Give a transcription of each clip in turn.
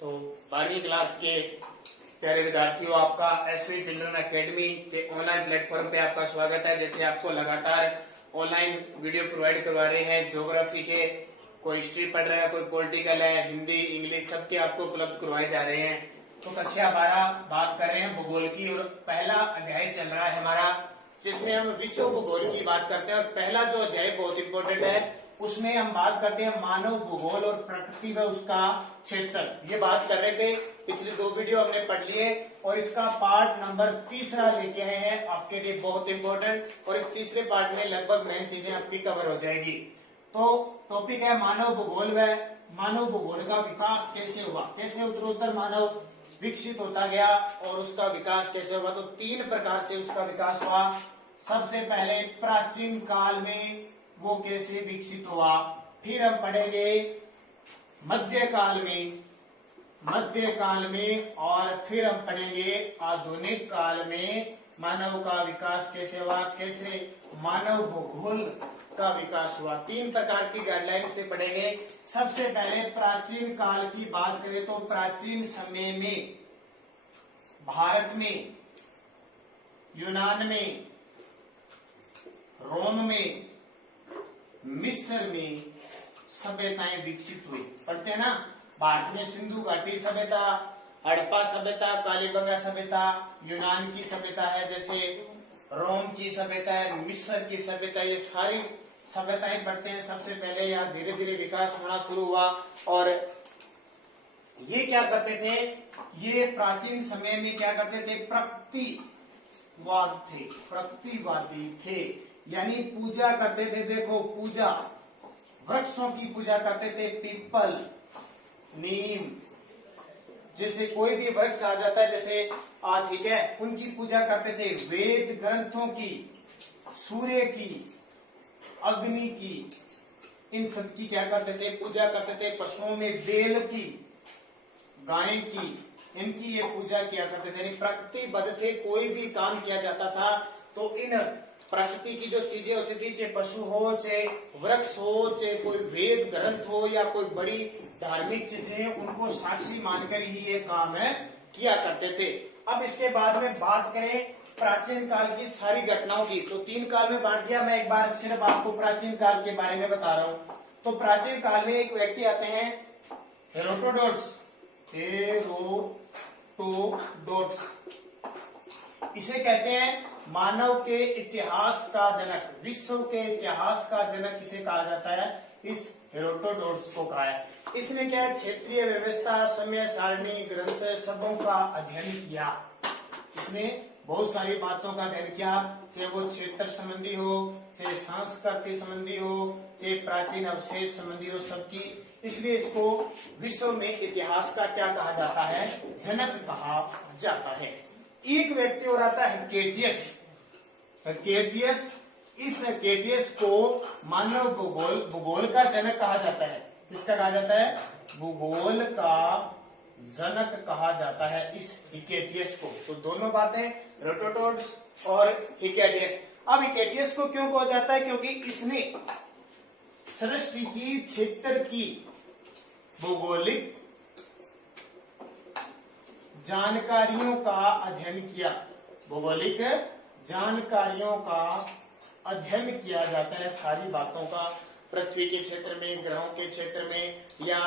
तो 12वीं क्लास के प्यारे विद्यार्थियों, आपका एसवी चिल्ड्रन एकेडमी के ऑनलाइन प्लेटफॉर्म पे आपका स्वागत है। जैसे आपको लगातार ऑनलाइन वीडियो प्रोवाइड करवा रहे हैं, ज्योग्राफी के, कोई हिस्ट्री पढ़ रहा है, कोई पॉलिटिकल है, हिंदी, इंग्लिश, सबके आपको उपलब्ध करवाए जा रहे हैं। तो कक्षा 12 बात कर रहे हैं भूगोल की, और पहला अध्याय चल रहा है हमारा, जिसमें हम विश्व भूगोल की बात करते हैं। और पहला जो अध्याय बहुत इंपॉर्टेंट है, उसमें हम बात करते हैं मानव भूगोल और प्रकृति व उसका क्षेत्र। ये बात कर रहे थे, पिछली 2 वीडियो हमने पढ़ लिए, और इसका पार्ट नंबर 3 लेके आए हैं आपके लिए, बहुत इंपॉर्टेंट। और इस तीसरे पार्ट में लगभग मेन चीजें आपकी कवर हो जाएगी। तो टॉपिक है मानव भूगोल व मानव भूगोल का विकास कैसे हुआ, कैसे उत्तरोत्तर मानव विकसित होता गया और उसका विकास कैसे हुआ। तो 3 प्रकार से उसका विकास हुआ। सबसे पहले प्राचीन काल में वो कैसे विकसित हुआ, फिर हम पढ़ेंगे मध्यकाल में, और फिर हम पढ़ेंगे आधुनिक काल में मानव का विकास कैसे हुआ, कैसे मानव भूगोल का विकास हुआ। 3 प्रकार की गाइडलाइन से पढ़ेंगे। सबसे पहले प्राचीन काल की बात करें तो प्राचीन समय में भारत में, यूनान में, रोम में, मिस्र में सभ्यताएं विकसित हुई। पढ़ते हैं ना, भारत में सिंधु घाटी सभ्यता, हड़प्पा सभ्यता, कालीबंगा सभ्यता, यूनान की सभ्यता है, जैसे रोम की सभ्यता है, मिस्र की सभ्यता, ये सारी सभ्यताएं पढ़ते हैं। सबसे पहले यहाँ धीरे धीरे विकास होना शुरू हुआ। और ये क्या करते थे, ये प्राचीन समय में क्या करते थे, प्रकृतिवादी थे, यानी पूजा करते थे। देखो, पूजा, वृक्षों की पूजा करते थे, पीपल, नीम, जैसे कोई भी वृक्ष आ जाता है, जैसे ठीक है, उनकी पूजा करते थे। वेद ग्रंथों की, सूर्य की, अग्नि की, इन सब की क्या करते थे, पूजा करते थे। पशुओं में बैल की, गाय की, इनकी ये पूजा किया करते थे। प्रकृतिबद्ध थे, कोई भी काम किया जाता था तो इन प्रकृति की जो चीजें होती थी, चाहे पशु हो, चाहे वृक्ष हो, चाहे कोई वेद ग्रंथ हो, या कोई बड़ी धार्मिक चीजें, उनको साक्षी मानकर ही ये काम है किया करते थे। अब इसके बाद में बात करें प्राचीन काल की सारी घटनाओं की, तो 3 काल में बांट दिया। मैं एक बार सिर्फ आपको प्राचीन काल के बारे में बता रहा हूँ। तो प्राचीन काल में एक व्यक्ति आते हैं, हेरोडोटस, इसे कहते हैं मानव के इतिहास का जनक, विश्व के इतिहास का जनक इसे कहा जाता है। इस हेरोडोटस को कहा है। इसने क्या है, क्षेत्रीय व्यवस्था, समय सारणी, ग्रंथ, सबों का अध्ययन किया। इसने बहुत सारी बातों का अध्ययन किया, चाहे वो क्षेत्र संबंधी हो, चाहे संस्कृति संबंधी हो, चाहे प्राचीन अवशेष संबंधी हो, सबकी। इसलिए इसको विश्व में इतिहास का क्या कहा जाता है, जनक कहा जाता है। एक व्यक्ति और आता है हेकेटियस। इस हेकेटियस को मानव भूगोल का जनक कहा जाता है। किसका कहा जाता है, भूगोल का जनक कहा जाता है इस हेकेटियस को। तो दोनों बातें, हेरोडोटस और हेकेटियस। अब हेकेटियस को क्यों कहा जाता है, क्योंकि इसने सृष्टि की क्षेत्र की भौगोलिक जानकारियों का अध्ययन किया। भौगोलिक जानकारियों का अध्ययन किया जाता है, सारी बातों का, पृथ्वी के क्षेत्र में, ग्रहों के क्षेत्र में, या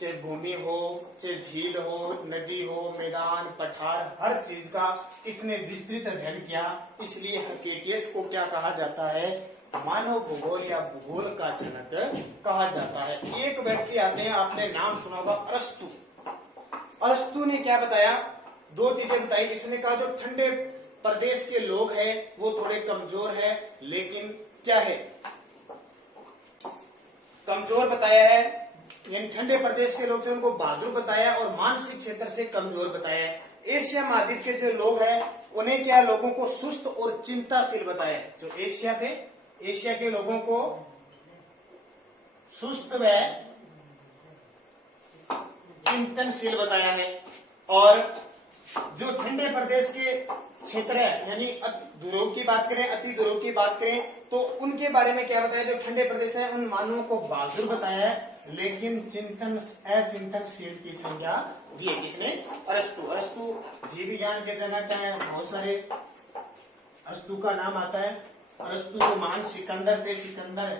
चाहे भूमि हो, चाहे झील हो, नदी हो, मैदान, पठार, हर चीज का इसने विस्तृत अध्ययन किया। इसलिए हेकेटियस को क्या कहा जाता है, मानव भूगोल या भूगोल का जनक कहा जाता है। एक व्यक्ति आते हैं, आपने नाम सुना होगा, अरस्तु। अरस्तु ने क्या बताया, 2 चीजें बताई। इसने कहा जो ठंडे प्रदेश के लोग हैं वो थोड़े कमजोर है, लेकिन क्या है, कमजोर बताया है, यानी ठंडे प्रदेश के लोग थे उनको बहादुर बताया, और मानसिक क्षेत्र से कमजोर बताया है। एशिया महाद्वीप के जो लोग हैं उन्हें क्या, लोगों को सुस्त और चिंताशील बताया। जो एशिया थे, एशिया के लोगों को सुस्त व चिंतनशील बताया है। और जो ठंडे प्रदेश के क्षेत्र है, यानी ध्रुव की बात करें, अति ध्रुव की बात करें, तो उनके बारे में क्या बताया? जो ठंडे प्रदेश है उन मानवों को बहादुर बताया है, लेकिन चिंतनशील की संज्ञा दी है। किसने? अरस्तु। अरस्तु जीव विज्ञान के जनक है, बहुत सारे अरस्तु का नाम आता है। अरस्तु जो महान सिकंदर थे, सिकंदर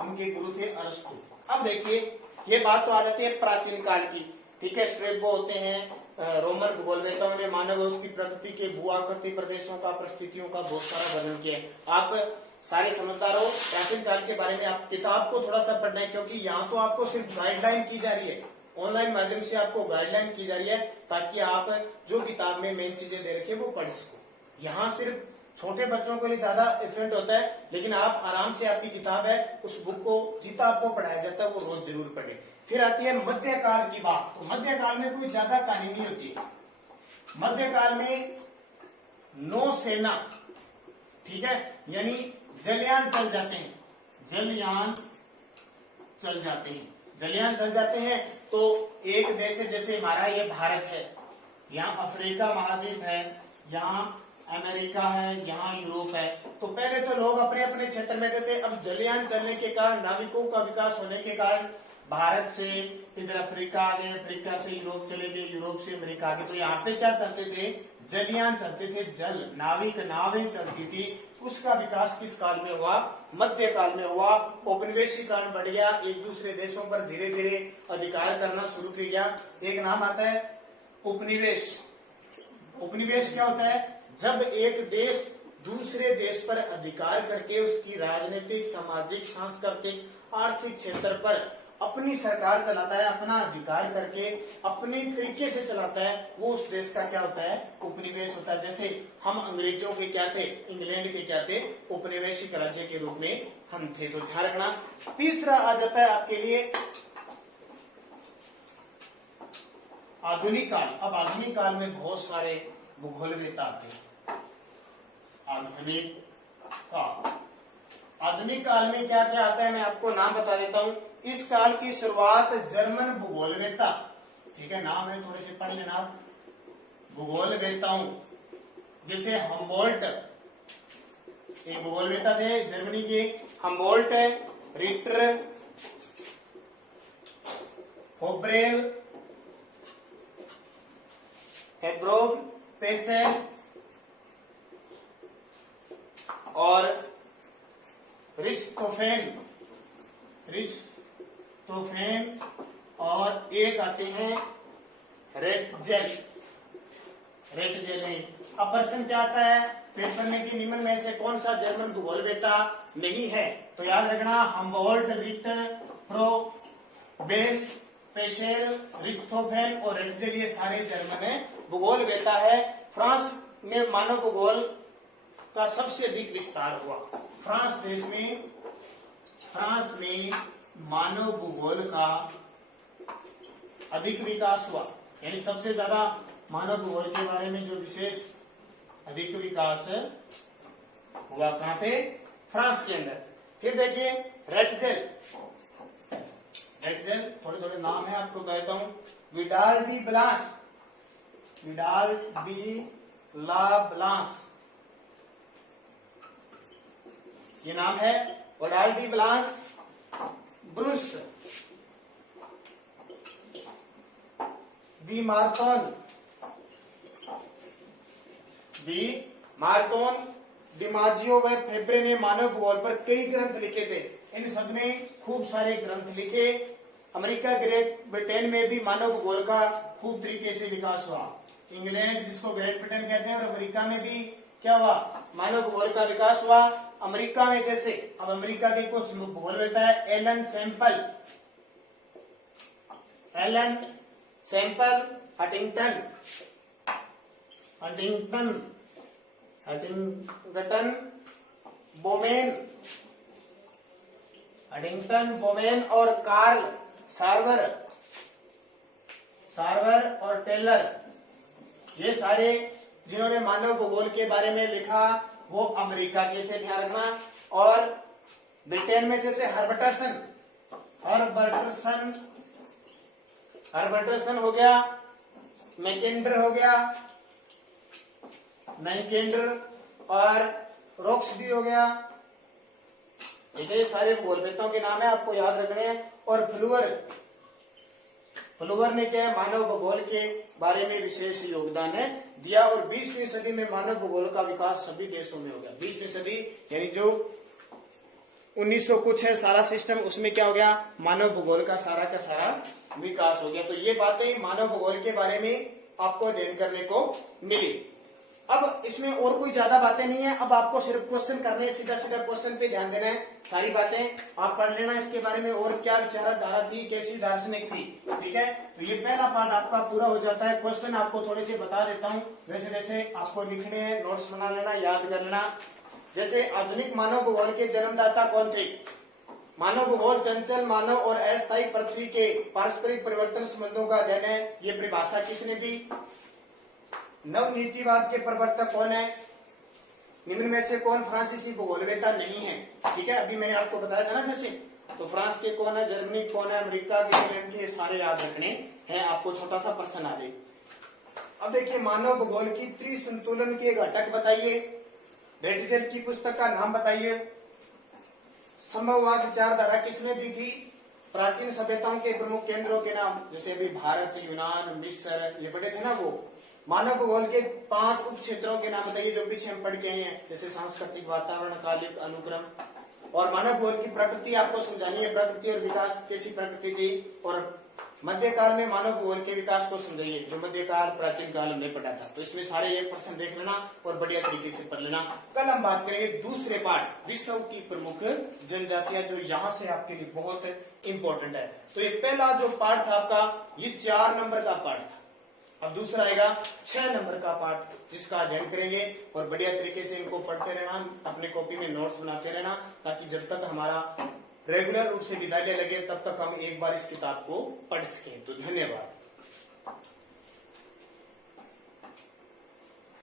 उनके गुरु थे अरस्तु। अब देखिए, ये बात तो आ जाती है प्राचीन काल की, ठीक है। स्ट्रेबो होते हैं रोमन भूगोलवेताओं ने मानव उसकी प्रकृति के भू-आकृति प्रदेशों का, परिस्थितियों का बहुत सारा वर्णन किया है। आप सारे समझदार हो, प्राचीन काल के बारे में आप किताब को थोड़ा सा पढ़ना है, क्योंकि यहाँ तो आपको सिर्फ गाइडलाइन की जा रही है, ऑनलाइन माध्यम से आपको गाइडलाइन की जा रही है, ताकि आप जो किताब में मेन चीजें दे रखी है वो पढ़ सको। यहाँ सिर्फ छोटे बच्चों के लिए ज्यादा इफेक्ट होता है, लेकिन आप आराम से, आपकी किताब है, उस बुक को जितना आपको पढ़ाया जाता है वो रोज जरूर पढ़े। फिर आती है मध्यकाल की बात। तो मध्यकाल में कोई ज्यादा कहानी नहीं होती। मध्यकाल में नौसेना, ठीक है, यानी जलयान चल जाते हैं, जलयान चल जाते हैं, जलयान चल जाते हैं। तो एक देश है, जैसे हमारा ये भारत है, यहाँ अफ्रीका महाद्वीप है, यहाँ अमेरिका है, यहाँ यूरोप है। तो पहले तो लोग अपने अपने क्षेत्र में रहते थे। अब जलयान चलने के कारण, नाविकों का विकास होने के कारण भारत से इधर अफ्रीका आ गए, अफ्रीका से यूरोप चले गए, यूरोप से अमेरिका आ गए। तो यहाँ पे क्या चलते थे? जलयान चलते थे, जल नाविक नावें चलती थी। उसका विकास किस काल में हुआ? मध्य काल में हुआ। औपनिवेशीकरण बढ़ गया, एक दूसरे देशों पर धीरे धीरे अधिकार करना शुरू किया। एक नाम आता है उपनिवेश। उपनिवेश क्या होता है? जब एक देश दूसरे देश पर अधिकार करके उसकी राजनीतिक, सामाजिक, सांस्कृतिक, आर्थिक क्षेत्र पर अपनी सरकार चलाता है, अपना अधिकार करके अपने तरीके से चलाता है, वो उस देश का क्या होता है? उपनिवेश होता है। जैसे हम अंग्रेजों के क्या थे? इंग्लैंड के क्या थे? उपनिवेशिक राज्य के रूप में हम थे। तो ध्यान रखना। तीसरा आ जाता है आपके लिए आधुनिक काल। अब आधुनिक काल में बहुत सारे भूगोलवेत्ता आते हैं। आधुनिक काल, आधुनिक काल में क्या क्या आता है मैं आपको नाम बता देता हूं। इस काल की शुरुआत जर्मन भूगोलवेत्ता, ठीक है, नाम है, थोड़े से पढ़ लेना आप, भूगोलवेत्ताओं, जैसे हम्बोल्ट, एक भूगोलवेत्ता थे जर्मनी के, हम्बोल्ट, रिटर, होब्रेल, हेब्रोग, पेसेल और रिच्टोफेन और एक आते हैं रेटजेल। अब प्रश्न क्या आता है पेपर में कि निम्न में से कौन सा जर्मन भूगोलवेत्ता नहीं है? तो याद रखना, हम्बोल्ट, रिटर, फ्रोबेल, पेशेल, रिच्टोफेन और रेटजेल, ये सारे जर्मन भूगोलवेत्ता है। फ्रांस में मानव भूगोल का सबसे अधिक विस्तार हुआ। फ्रांस देश में, फ्रांस में मानव भूगोल का अधिक विकास हुआ, यानी सबसे ज्यादा मानव भूगोल के बारे में जो विशेष अधिक विकास हुआ कहां पे? फ्रांस के अंदर। फिर देखिए रेटजेल, थोड़े थोड़े नाम है आपको कहता हूं। Vidal de Blache, Vidal de la Blache, ये नाम है। Vidal de Blache, Brunhes de Martonne, Demangeon व फेब्रे ने मानव भूगोल पर कई ग्रंथ लिखे थे। इन सब ने खूब सारे ग्रंथ लिखे। अमेरिका, ग्रेट ब्रिटेन में भी मानव भूगोल का खूब तरीके से विकास हुआ। इंग्लैंड जिसको ग्रेट ब्रिटेन कहते हैं, और अमेरिका में भी क्या हुआ? मानव भूगोल का विकास हुआ। अमेरिका में जैसे, अब अमेरिका के कुछ भूगोलवेत्ता है, एलन सैंपल, हटिंगटन, और कार्ल सार्वर और टेलर, ये सारे जिन्होंने मानव भूगोल के बारे में लिखा वो अमेरिका के थे, ध्यान रखना। और ब्रिटेन में जैसे हर्बर्टसन हो गया, मैकेंडर हो गया, नाइकेंडर और रॉक्स भी हो गया। ठीक है, ये सारे भूगोलवेत्ताओं के नाम है, आपको याद रखने हैं। और फ्लूवर ने क्या है, मानव भूगोल के बारे में विशेष योगदान दिया और 20वीं सदी में मानव भूगोल का विकास सभी देशों में हो गया। 20वीं सदी यानी जो 1900 कुछ है सारा सिस्टम, उसमें क्या हो गया, मानव भूगोल का सारा विकास हो गया। तो ये बातें मानव भूगोल के बारे में आपको अध्ययन करने को मिली। अब इसमें और कोई ज्यादा बातें नहीं है, अब आपको सिर्फ क्वेश्चन करने हैं, सीधा क्वेश्चन पे ध्यान देना है। सारी बातें आप पढ़ लेना इसके बारे में, और क्या विचारधारा थी, कैसी दार्शनिक थी। ठीक है, तो ये पहला पार्ट आपका पूरा हो जाता है। क्वेश्चन आपको थोड़े से बता देता हूँ, वैसे वैसे आपको लिखने हैं, नोट्स बना लेना, याद कर लेना। जैसे आधुनिक मानव भूगोल के जन्मदाता कौन थे? मानव भूगोल चंचल मानव और अस्थायी पृथ्वी के पारस्परिक परिवर्तन संबंधों का अध्ययन है। ये परिभाषा किसने दी? नवनीतिवाद के प्रवर्तक कौन है? निम्न में से कौन फ्रांसीसी भूगोलवेत्ता नहीं है? ठीक है, अभी मैंने आपको बताया था ना, जैसे तो फ्रांस के कौन है, जर्मनी कौन है, अमेरिका के, इंग्लैंड के, सारे याद रखने हैं आपको। छोटा सा प्रश्न आ जाए। अब देखिए, मानव भूगोल की त्रिसंतुलन के घटक बताइए। बेटजेल की पुस्तक का नाम बताइए। संभववाद विचारधारा किसने दी थी? प्राचीन सभ्यताओं के प्रमुख केंद्रों के नाम, जैसे अभी भारत, यूनान, मिस्र, ये पढ़े थे ना वो। मानव भूगोल के 5 उप क्षेत्रों के नाम बताइए जो पीछे हम पढ़ के आए हैं, जैसे सांस्कृतिक, वातावरण, कालिक, अनुक्रम। और मानव भूगोल की प्रकृति आपको समझानी है, प्रकृति और विकास कैसी प्रकृति थी। और मध्यकाल में मानव भूगोल के विकास को समझाइए, जो मध्यकाल प्राचीन काल हमने पढ़ा था। तो इसमें सारे ये प्रश्न देख लेना और बढ़िया तरीके से पढ़ लेना। कल हम बात करेंगे दूसरे पार्ट, विश्व की प्रमुख जनजातियां, जो यहाँ से आपके लिए बहुत इंपॉर्टेंट है। तो ये पहला जो पार्ट था आपका, ये 4 नंबर का पार्ट था। अब दूसरा आएगा 6 नंबर का पार्ट, जिसका अध्ययन करेंगे और बढ़िया तरीके से इनको पढ़ते रहना, अपने कॉपी में नोट्स बनाते रहना, ताकि जब तक हमारा रेगुलर रूप से विद्यालय लगे तब तक हम एक बार इस किताब को पढ़ सकें। तो धन्यवाद।